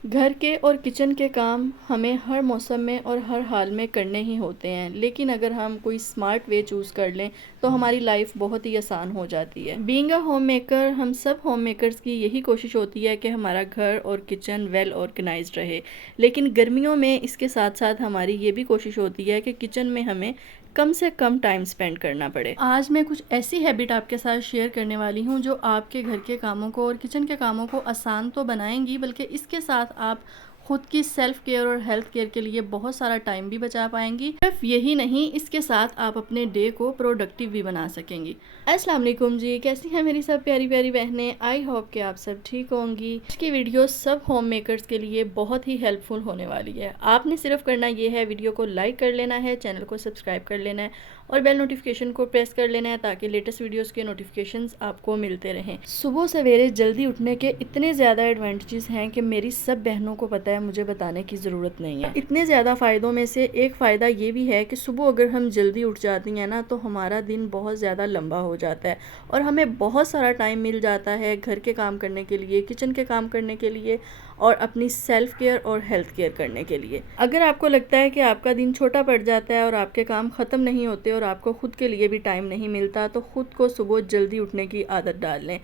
घर के और किचन के काम हमें हर मौसम में और हर हाल में करने ही होते हैं, लेकिन अगर हम कोई स्मार्ट वे चूज़ कर लें तो हमारी लाइफ बहुत ही आसान हो जाती है। बीइंग अ होम मेकर, हम सब होम मेकर्स की यही कोशिश होती है कि हमारा घर और किचन वेल ऑर्गेनाइज्ड रहे, लेकिन गर्मियों में इसके साथ साथ हमारी ये भी कोशिश होती है कि किचन में हमें कम से कम टाइम स्पेंड करना पड़े। आज मैं कुछ ऐसी हैबिट आपके साथ शेयर करने वाली हूँ जो आपके घर के कामों को और किचन के कामों को आसान तो बनाएंगी, बल्कि इसके साथ आप खुद की सेल्फ केयर और हेल्थ केयर के लिए बहुत सारा टाइम भी बचा पाएंगी। सिर्फ यही नहीं, इसके साथ आप अपने डे को प्रोडक्टिव भी बना सकेंगी। अस्सलाम वालेकुम जी, कैसी हैं मेरी सब प्यारी प्यारी बहनें। आई होप कि आप सब ठीक होंगी। आज की वीडियो सब होम मेकर्स के लिए बहुत ही हेल्पफुल होने वाली है। आपने सिर्फ करना ये है, वीडियो को लाइक कर लेना है, चैनल को सब्सक्राइब कर लेना है और बेल नोटिफिकेशन को प्रेस कर लेना है ताकि लेटेस्ट वीडियोस के नोटिफिकेशंस आपको मिलते रहें। सुबह सवेरे जल्दी उठने के इतने ज़्यादा एडवांटेजेस हैं कि मेरी सब बहनों को पता है, मुझे बताने की ज़रूरत नहीं है। इतने ज़्यादा फ़ायदों में से एक फ़ायदा ये भी है कि सुबह अगर हम जल्दी उठ जाती हैं ना, तो हमारा दिन बहुत ज़्यादा लंबा हो जाता है और हमें बहुत सारा टाइम मिल जाता है घर के काम करने के लिए, किचन के काम करने के लिए और अपनी सेल्फ केयर और हेल्थ केयर करने के लिए। अगर आपको लगता है कि आपका दिन छोटा पड़ जाता है और आपके काम ख़त्म नहीं होते और आपको खुद के लिए भी टाइम नहीं मिलता, तो खुद को सुबह जल्दी उठने की आदत डाल लें।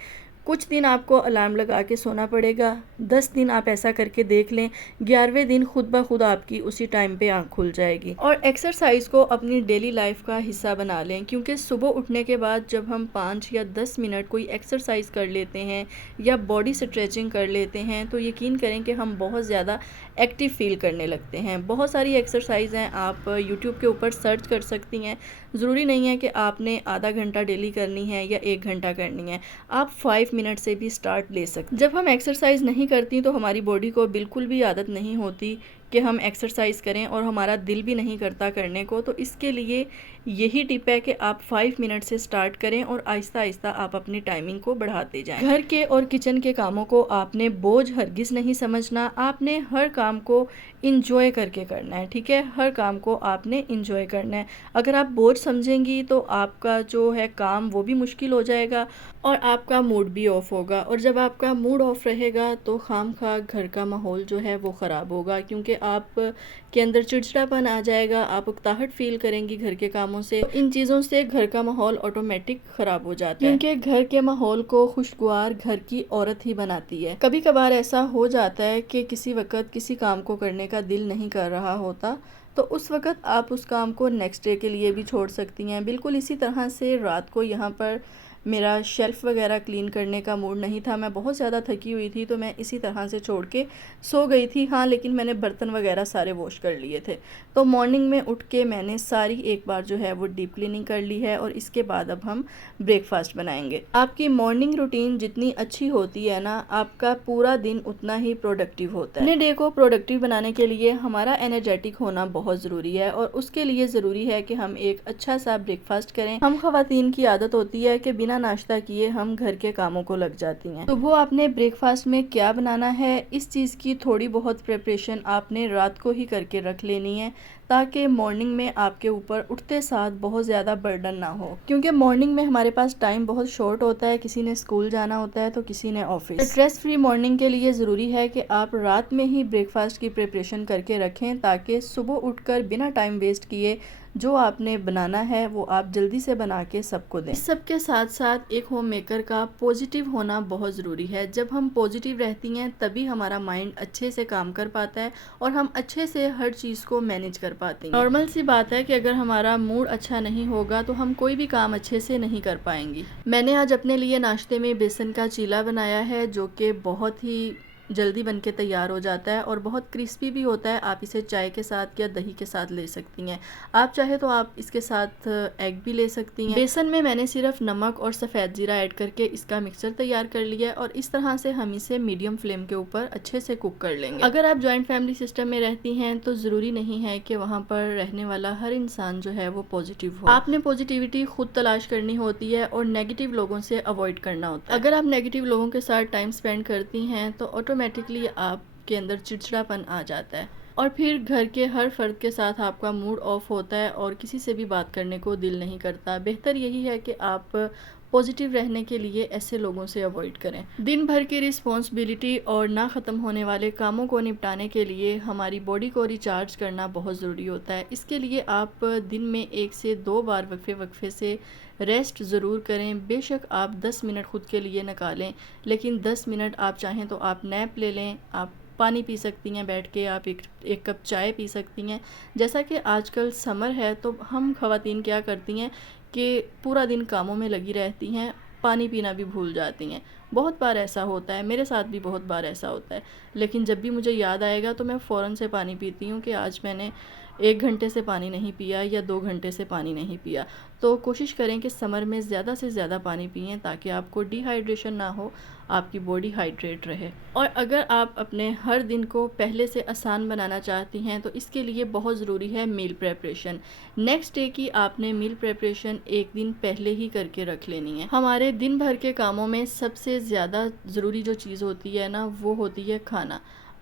कुछ दिन आपको अलार्म लगा के सोना पड़ेगा, 10 दिन आप ऐसा करके देख लें, 11वें दिन खुद ब खुद आपकी उसी टाइम पे आँख खुल जाएगी। और एक्सरसाइज को अपनी डेली लाइफ का हिस्सा बना लें, क्योंकि सुबह उठने के बाद जब हम 5 या 10 मिनट कोई एक्सरसाइज कर लेते हैं या बॉडी स्ट्रेचिंग कर लेते हैं तो यकीन करें कि हम बहुत ज़्यादा एक्टिव फील करने लगते हैं। बहुत सारी एक्सरसाइज हैं, आप यूट्यूब के ऊपर सर्च कर सकती हैं। ज़रूरी नहीं है कि आपने आधा घंटा डेली करनी है या 1 घंटा करनी है, आप 5 मिनट से भी स्टार्ट ले सकते। जब हम एक्सरसाइज नहीं करती तो हमारी बॉडी को बिल्कुल भी आदत नहीं होती कि हम एक्सरसाइज करें और हमारा दिल भी नहीं करता करने को। तो इसके लिए यही टिप है कि आप 5 मिनट से स्टार्ट करें और आहिस्ता आहिस्ता आप अपनी टाइमिंग को बढ़ाते जाएं। घर के और किचन के कामों को आपने बोझ हरगिज़ नहीं समझना, आपने हर काम को इंजॉय करके करना है। ठीक है, हर काम को आपने इंजॉय करना है। अगर आप बोझ समझेंगी तो आपका जो है काम वो भी मुश्किल हो जाएगा और आपका मूड भी ऑफ होगा, और जब आपका मूड ऑफ रहेगा तो खामखा घर का माहौल जो है वो ख़राब होगा, क्योंकि आप के अंदर चिड़चिड़ापन आ जाएगा, आप उकताहट फील करेंगी घर के कामों से। इन चीज़ों से घर का माहौल ऑटोमेटिक ख़राब हो जाता है, क्योंकि घर के माहौल को खुशगवार घर की औरत ही बनाती है। कभी कभार ऐसा हो जाता है कि किसी वक्त किसी काम को करने का दिल नहीं कर रहा होता, तो उस वक़्त आप उस काम को नेक्स्ट डे के लिए भी छोड़ सकती हैं। बिल्कुल इसी तरह से रात को यहाँ पर मेरा शेल्फ़ वगैरह क्लीन करने का मूड नहीं था, मैं बहुत ज़्यादा थकी हुई थी, तो मैं इसी तरह से छोड़ के सो गई थी। हाँ, लेकिन मैंने बर्तन वगैरह सारे वॉश कर लिए थे। तो मॉर्निंग में उठ के मैंने सारी एक बार जो है वो डीप क्लीनिंग कर ली है और इसके बाद अब हम ब्रेकफास्ट बनाएंगे। आपकी मॉर्निंग रूटीन जितनी अच्छी होती है ना, आपका पूरा दिन उतना ही प्रोडक्टिव होता है। अपने डे को प्रोडक्टिव बनाने के लिए हमारा एनर्जेटिक होना बहुत ज़रूरी है और उसके लिए ज़रूरी है कि हम एक अच्छा सा ब्रेकफास्ट करें। हम ख़वातीन की आदत होती है कि बिना नाश्ता किए हम घर के कामों को लग जाती हैं। सुबह आपने ब्रेकफास्ट में क्या बनाना है, इस चीज़ की थोड़ी बहुत प्रिपरेशन आपने रात को ही करके रख लेनी है, ताकि मॉर्निंग में आपके ऊपर उठते साथ बहुत ज़्यादा बर्डन ना हो। क्योंकि मॉर्निंग में हमारे पास टाइम बहुत शॉर्ट होता है, किसी ने स्कूल जाना होता है तो किसी ने ऑफिस। स्ट्रेस फ्री मॉर्निंग के लिए ज़रूरी है कि आप रात में ही ब्रेकफास्ट की प्रिपरेशन करके रखें, ताकि सुबह उठकर बिना टाइम वेस्ट किए जो आपने बनाना है वो आप जल्दी से बना के सबको दें। इस सब के साथ साथ एक होम मेकर का पॉजिटिव होना बहुत ज़रूरी है। जब हम पॉजिटिव रहती हैं तभी हमारा माइंड अच्छे से काम कर पाता है और हम अच्छे से हर चीज़ को मैनेज कर पाते हैं। नॉर्मल सी बात है कि अगर हमारा मूड अच्छा नहीं होगा तो हम कोई भी काम अच्छे से नहीं कर पाएंगी। मैंने आज अपने लिए नाश्ते में बेसन का चीला बनाया है, जो कि बहुत ही जल्दी बन के तैयार हो जाता है और बहुत क्रिस्पी भी होता है। आप इसे चाय के साथ या दही के साथ ले सकती हैं। आप चाहे तो आप इसके साथ एग भी ले सकती हैं। बेसन में मैंने सिर्फ नमक और सफ़ेद ज़ीरा ऐड करके इसका मिक्सचर तैयार कर लिया है और इस तरह से हम इसे मीडियम फ्लेम के ऊपर अच्छे से कुक कर लेंगे। अगर आप जॉइंट फैमिली सिस्टम में रहती हैं तो ज़रूरी नहीं है कि वहाँ पर रहने वाला हर इंसान जो है वो पॉजिटिव हो। आपने पॉजिटिविटी खुद तलाश करनी होती है और नेगेटिव लोगों से अवॉइड करना होता है। अगर आप नेगेटिव लोगों के साथ टाइम स्पेंड करती हैं तो ऑटोमेटिकली आपके अंदर चिड़चिड़ापन आ जाता है और फिर घर के हर फर्द के साथ आपका मूड ऑफ होता है और किसी से भी बात करने को दिल नहीं करता। बेहतर यही है कि आप पॉजिटिव रहने के लिए ऐसे लोगों से अवॉइड करें। दिन भर की रिस्पॉन्सिबिलिटी और ना ख़त्म होने वाले कामों को निपटाने के लिए हमारी बॉडी को रिचार्ज करना बहुत ज़रूरी होता है। इसके लिए आप दिन में 1 से 2 बार वक्फे से रेस्ट ज़रूर करें। बेशक आप 10 मिनट खुद के लिए निकालें, लेकिन 10 मिनट आप चाहें तो आप नैप ले लें, आप पानी पी सकती हैं बैठ के, आप एक कप चाय पी सकती हैं। जैसा कि आजकल समर है तो हम ख़वातीन क्या करती हैं कि पूरा दिन कामों में लगी रहती हैं, पानी पीना भी भूल जाती हैं। बहुत बार ऐसा होता है, मेरे साथ भी बहुत बार ऐसा होता है, लेकिन जब भी मुझे याद आएगा तो मैं फ़ौरन से पानी पीती हूँ कि आज मैंने 1 घंटे से पानी नहीं पिया या 2 घंटे से पानी नहीं पिया। तो कोशिश करें कि समर में ज़्यादा से ज़्यादा पानी पिएं ताकि आपको डिहाइड्रेशन ना हो, आपकी बॉडी हाइड्रेट रहे। और अगर आप अपने हर दिन को पहले से आसान बनाना चाहती हैं तो इसके लिए बहुत ज़रूरी है मील प्रेपरेशन। नेक्स्ट डे की आपने मील प्रेपरेशन एक दिन पहले ही करके रख लेनी है। हमारे दिन भर के कामों में सबसे ज़्यादा ज़रूरी जो चीज़ होती है ना, वो होती है खाना।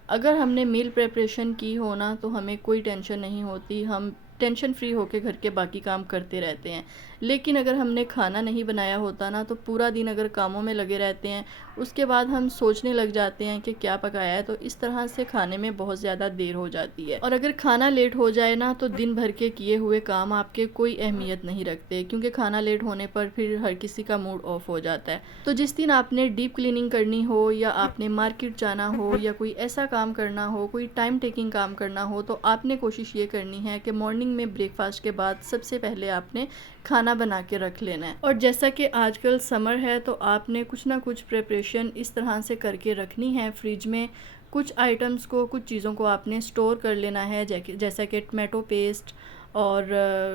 अगर हमने मील प्रेपरेशन की हो ना तो हमें कोई टेंशन नहीं होती, हम टेंशन फ्री होकर घर के बाकी काम करते रहते हैं। लेकिन अगर हमने खाना नहीं बनाया होता ना तो पूरा दिन अगर कामों में लगे रहते हैं, उसके बाद हम सोचने लग जाते हैं कि क्या पकाया है, तो इस तरह से खाने में बहुत ज़्यादा देर हो जाती है। और अगर खाना लेट हो जाए ना तो दिन भर के किए हुए काम आपके कोई अहमियत नहीं रखते, क्योंकि खाना लेट होने पर फिर हर किसी का मूड ऑफ हो जाता है। तो जिस दिन आपने डीप क्लीनिंग करनी हो या आपने मार्केट जाना हो या कोई ऐसा काम करना हो, कोई टाइम टेकिंग काम करना हो, तो आपने कोशिश ये करनी है कि मॉर्निंग में ब्रेकफास्ट के बाद सबसे पहले आपने खाना बना के रख लेना है। और जैसा कि आजकल समर है तो आपने कुछ ना कुछ प्रिपरेशन इस तरह से करके रखनी है फ्रिज में। कुछ आइटम्स को, कुछ चीज़ों को आपने स्टोर कर लेना है, जैसा कि टमाटो पेस्ट और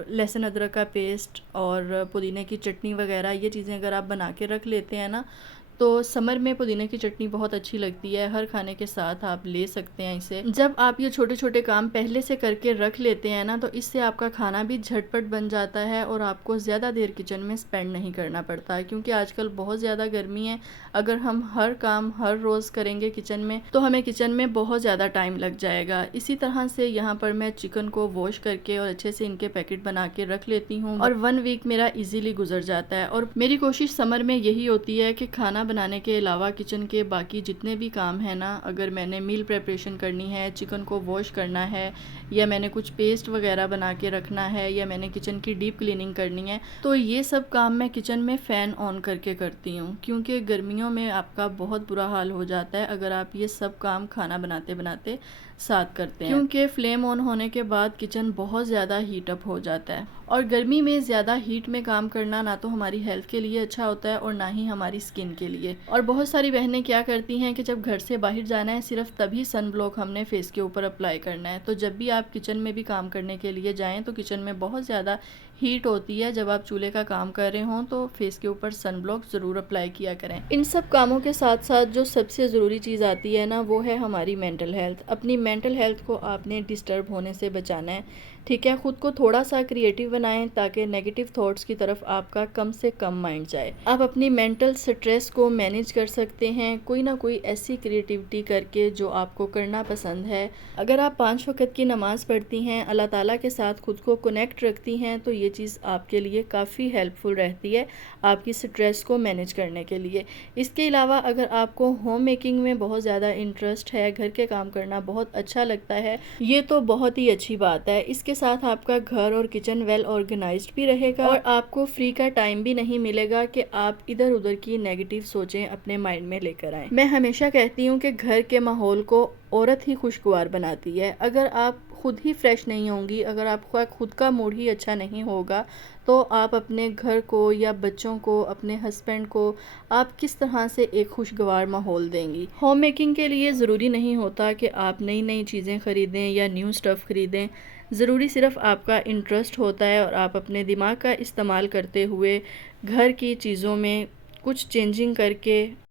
लहसुन अदरक का पेस्ट और पुदीने की चटनी वगैरह। ये चीज़ें अगर आप बना के रख लेते हैं ना तो समर में पुदीने की चटनी बहुत अच्छी लगती है, हर खाने के साथ आप ले सकते हैं इसे। जब आप ये छोटे छोटे काम पहले से करके रख लेते हैं ना तो इससे आपका खाना भी झटपट बन जाता है और आपको ज़्यादा देर किचन में स्पेंड नहीं करना पड़ता है, क्योंकि आजकल बहुत ज़्यादा गर्मी है। अगर हम हर काम हर रोज़ करेंगे किचन में तो हमें किचन में बहुत ज़्यादा टाइम लग जाएगा। इसी तरह से यहाँ पर मैं चिकन को वॉश करके और अच्छे से इनके पैकेट बना के रख लेती हूँ और 1 वीक मेरा ईजीली गुजर जाता है। और मेरी कोशिश समर में यही होती है कि खाना बनाने के अलावा किचन के बाकी जितने भी काम है ना, अगर मैंने मील प्रेपरेशन करनी है, चिकन को वॉश करना है, या मैंने कुछ पेस्ट वगैरह बना के रखना है, या मैंने किचन की डीप क्लीनिंग करनी है, तो ये सब काम मैं किचन में फ़ैन ऑन करके करती हूँ, क्योंकि गर्मियों में आपका बहुत बुरा हाल हो जाता है अगर आप ये सब काम खाना बनाते बनाते साथ करते हैं, क्योंकि फ्लेम ऑन होने के बाद किचन बहुत ज़्यादा हीट अप हो जाता है। और गर्मी में ज़्यादा हीट में काम करना ना तो हमारी हेल्थ के लिए अच्छा होता है और ना ही हमारी स्किन के लिए। और बहुत सारी बहनें क्या करती हैं कि जब घर से बाहर जाना है सिर्फ तभी सन ब्लॉक हमने फेस के ऊपर अप्लाई करना है। तो जब भी आप किचन में भी काम करने के लिए जाएं तो किचन में बहुत ज़्यादा हीट होती है, जब आप चूल्हे का काम कर रहे हों तो फेस के ऊपर सन ब्लॉक ज़रूर अप्लाई किया करें। इन सब कामों के साथ साथ जो सबसे ज़रूरी चीज़ आती है ना, वो है हमारी मेंटल हेल्थ। अपनी मेंटल हेल्थ को आपने डिस्टर्ब होने से बचाना है, ठीक है। ख़ुद को थोड़ा सा क्रिएटिव बनाएं ताकि नेगेटिव थॉट्स की तरफ आपका कम से कम माइंड जाए। आप अपनी मेंटल स्ट्रेस को मैनेज कर सकते हैं कोई ना कोई ऐसी क्रिएटिविटी करके जो आपको करना पसंद है। अगर आप 5 वक़्त की नमाज़ पढ़ती हैं, अल्लाह ताला के साथ ख़ुद को कनेक्ट रखती हैं, तो ये चीज़ आपके लिए काफ़ी हेल्पफुल रहती है आपकी स्ट्रेस को मैनेज करने के लिए। इसके अलावा अगर आपको होम मेकिंग में बहुत ज़्यादा इंटरेस्ट है, घर के काम करना बहुत अच्छा लगता है, ये तो बहुत ही अच्छी बात है। इसके साथ आपका घर और किचन वेल ऑर्गेनाइज्ड भी रहेगा और आपको फ्री का टाइम भी नहीं मिलेगा कि आप इधर उधर की नेगेटिव सोचें अपने माइंड में लेकर आएं। मैं हमेशा कहती हूँ कि घर के माहौल को औरत ही खुशगवार बनाती है। अगर आप खुद ही फ्रेश नहीं होंगी, अगर आपका खुद का मूड ही अच्छा नहीं होगा, तो आप अपने घर को या बच्चों को, अपने हस्बैंड को आप किस तरह से एक खुशगवार माहौल देंगी। होम मेकिंग के लिए ज़रूरी नहीं होता कि आप नई नई चीज़ें ख़रीदें या न्यू स्टफ़ ख़रीदें। ज़रूरी सिर्फ़ आपका इंटरेस्ट होता है और आप अपने दिमाग का इस्तेमाल करते हुए घर की चीज़ों में कुछ चेंजिंग करके,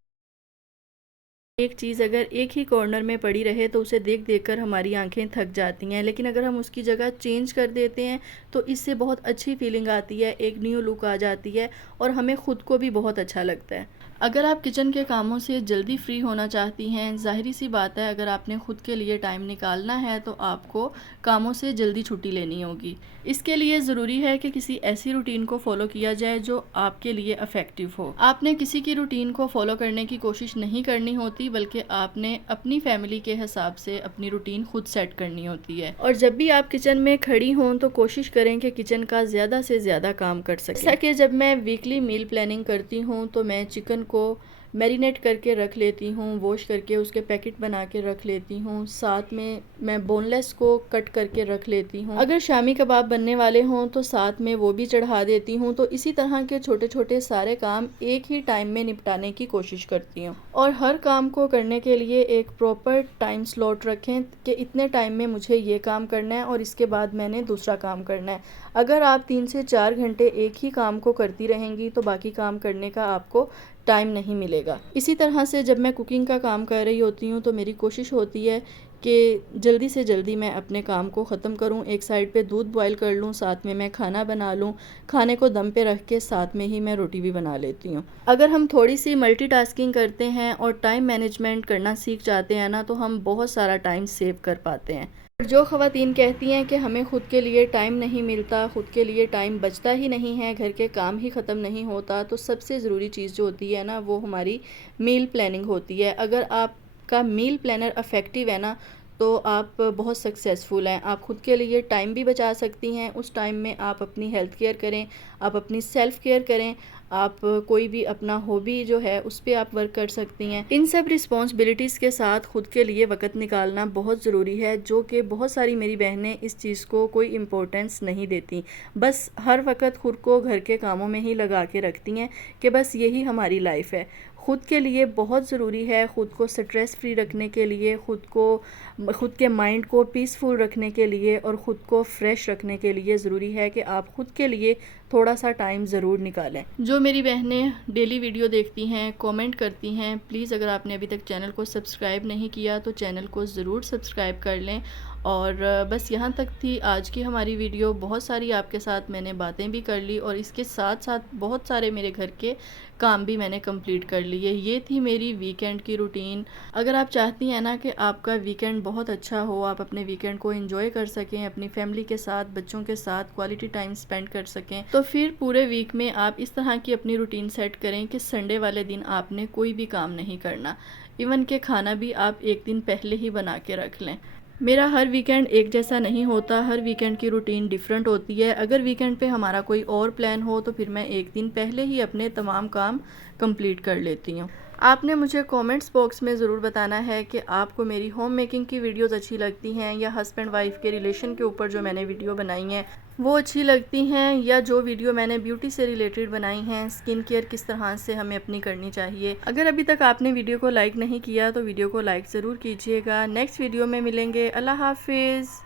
एक चीज़ अगर एक ही कॉर्नर में पड़ी रहे तो उसे देख देख कर हमारी आंखें थक जाती हैं, लेकिन अगर हम उसकी जगह चेंज कर देते हैं तो इससे बहुत अच्छी फीलिंग आती है, एक न्यू लुक आ जाती है और हमें ख़ुद को भी बहुत अच्छा लगता है। अगर आप किचन के कामों से जल्दी फ्री होना चाहती हैं, ज़ाहिर सी बात है अगर आपने ख़ुद के लिए टाइम निकालना है तो आपको कामों से जल्दी छुट्टी लेनी होगी। इसके लिए ज़रूरी है कि किसी ऐसी रूटीन को फ़ॉलो किया जाए जो आपके लिए इफ़ेक्टिव हो। आपने किसी की रूटीन को फ़ॉलो करने की कोशिश नहीं करनी होती, बल्कि आपने अपनी फैमिली के हिसाब से अपनी रूटीन खुद सेट करनी होती है। और जब भी आप किचन में खड़ी हों तो कोशिश करें कि किचन का ज़्यादा से ज़्यादा काम कर सकें। जैसा कि जब मैं वीकली मील प्लानिंग करती हूँ तो मैं चिकन को मैरिनेट करके रख लेती हूँ, वॉश करके उसके पैकेट बना के रख लेती हूँ। साथ में मैं बोनलेस को कट करके रख लेती हूँ। अगर शामी कबाब बनने वाले हों तो साथ में वो भी चढ़ा देती हूँ। तो इसी तरह के छोटे छोटे सारे काम एक ही टाइम में निपटाने की कोशिश करती हूँ। और हर काम को करने के लिए एक प्रॉपर टाइम स्लॉट रखें कि इतने टाइम में मुझे ये काम करना है और इसके बाद मैंने दूसरा काम करना है। अगर आप 3 से 4 घंटे एक ही काम को करती रहेंगी तो बाकी काम करने का आपको टाइम नहीं मिलेगा। इसी तरह से जब मैं कुकिंग का काम कर रही होती हूँ तो मेरी कोशिश होती है कि जल्दी से जल्दी मैं अपने काम को ख़त्म करूँ। एक साइड पे दूध बॉईल कर लूँ, साथ में मैं खाना बना लूँ, खाने को दम पे रख के साथ में ही मैं रोटी भी बना लेती हूँ। अगर हम थोड़ी सी मल्टीटास्किंग करते हैं और टाइम मैनेजमेंट करना सीख जाते हैं ना, तो हम बहुत सारा टाइम सेव कर पाते हैं। जो ख़वातीन कहती हैं कि हमें ख़ुद के लिए टाइम नहीं मिलता, ख़ुद के लिए टाइम बचता ही नहीं है, घर के काम ही ख़त्म नहीं होता, तो सबसे ज़रूरी चीज़ जो होती है ना वो हमारी मील प्लानिंग होती है। अगर आपका मील प्लानर इफ़ेक्टिव है ना तो आप बहुत सक्सेसफुल हैं। आप ख़ुद के लिए टाइम भी बचा सकती हैं। उस टाइम में आप अपनी हेल्थ केयर करें, आप अपनी सेल्फ़ केयर करें, आप कोई भी अपना हॉबी जो है उस पर आप वर्क कर सकती हैं। इन सब रिस्पॉन्सिबिलिटीज़ के साथ ख़ुद के लिए वक़्त निकालना बहुत ज़रूरी है, जो कि बहुत सारी मेरी बहनें इस चीज़ को कोई इम्पोर्टेंस नहीं देती। बस हर वक्त ख़ुद को घर के कामों में ही लगा के रखती हैं कि बस यही हमारी लाइफ है। ख़ुद के लिए बहुत ज़रूरी है, ख़ुद को स्ट्रेस फ्री रखने के लिए, ख़ुद के माइंड को पीसफुल रखने के लिए और ख़ुद को फ्रेश रखने के लिए ज़रूरी है कि आप ख़ुद के लिए थोड़ा सा टाइम ज़रूर निकालें। जो मेरी बहनें डेली वीडियो देखती हैं, कमेंट करती हैं, प्लीज़ अगर आपने अभी तक चैनल को सब्सक्राइब नहीं किया तो चैनल को ज़रूर सब्सक्राइब कर लें। और बस यहाँ तक थी आज की हमारी वीडियो। बहुत सारी आपके साथ मैंने बातें भी कर ली और इसके साथ साथ बहुत सारे मेरे घर के काम भी मैंने कंप्लीट कर लिए। ये थी मेरी वीकेंड की रूटीन। अगर आप चाहती हैं ना कि आपका वीकेंड बहुत अच्छा हो, आप अपने वीकेंड को एंजॉय कर सकें, अपनी फैमिली के साथ, बच्चों के साथ क्वालिटी टाइम स्पेंड कर सकें, तो फिर पूरे वीक में आप इस तरह की अपनी रूटीन सेट करें कि संडे वाले दिन आपने कोई भी काम नहीं करना। इवन के खाना भी आप एक दिन पहले ही बना के रख लें। मेरा हर वीकेंड एक जैसा नहीं होता, हर वीकेंड की रूटीन डिफरेंट होती है। अगर वीकेंड पे हमारा कोई और प्लान हो तो फिर मैं एक दिन पहले ही अपने तमाम काम कंप्लीट कर लेती हूँ। आपने मुझे कमेंट्स बॉक्स में ज़रूर बताना है कि आपको मेरी होम मेकिंग की वीडियोस अच्छी लगती हैं या हस्बैंड वाइफ के रिलेशन के ऊपर जो मैंने वीडियो बनाई हैं वो अच्छी लगती हैं, या जो वीडियो मैंने ब्यूटी से रिलेटेड बनाई हैं, स्किन केयर किस तरह से हमें अपनी करनी चाहिए। अगर अभी तक आपने वीडियो को लाइक नहीं किया तो वीडियो को लाइक ज़रूर कीजिएगा। नेक्स्ट वीडियो में मिलेंगे। अल्लाह हाफिज़।